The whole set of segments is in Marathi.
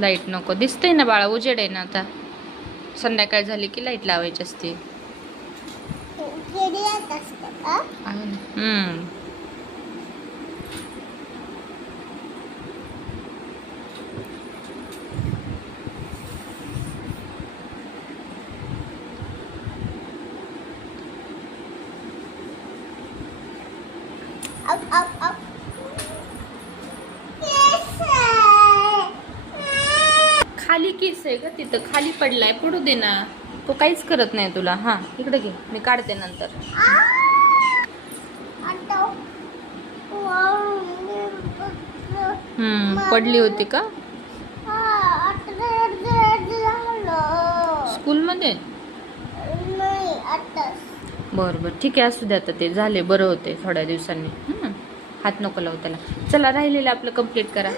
लाईट नको, दिसतंय ना बाळा, उजेड आहे ना आता. संध्याकाळ झाली की लाईट लावायची असते. खाली केस आहे का तिथं, खाली पडलाय, पडू दे ना. तो काहीच करत नाही तुला. हा इकडे घे, मी काढते नंतर. पडली होती का स्कूलमध्ये? बरं बरं ठीक आहे, असू दे आता, ते झाले, बरं होते थोड्या दिवसांनी. हात नको लावू त्याला. चला राहिलेलं आपलं कंप्लीट करा.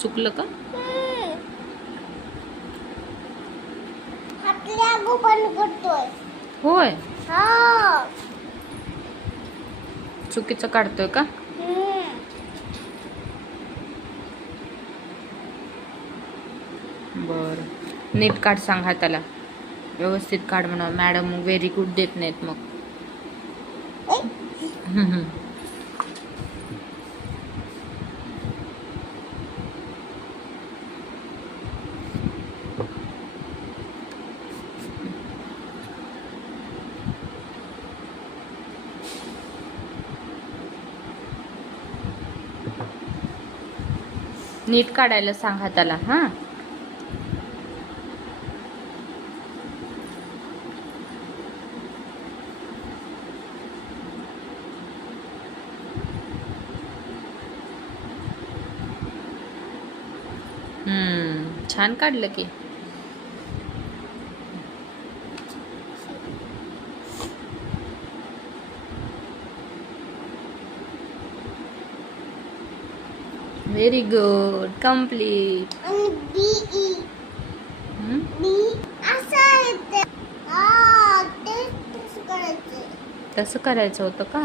चुकलं का? होय, चुकीचं काढतोय का? बर, नीट काढ, सांग हाताला व्यवस्थित काढ म्हणा. मॅडम व्हेरी गुड देत नाहीत मग. नीट काढायला सांग हाताला. हा छान काढलं की. Very good, complete. तसं करायचं होतं का?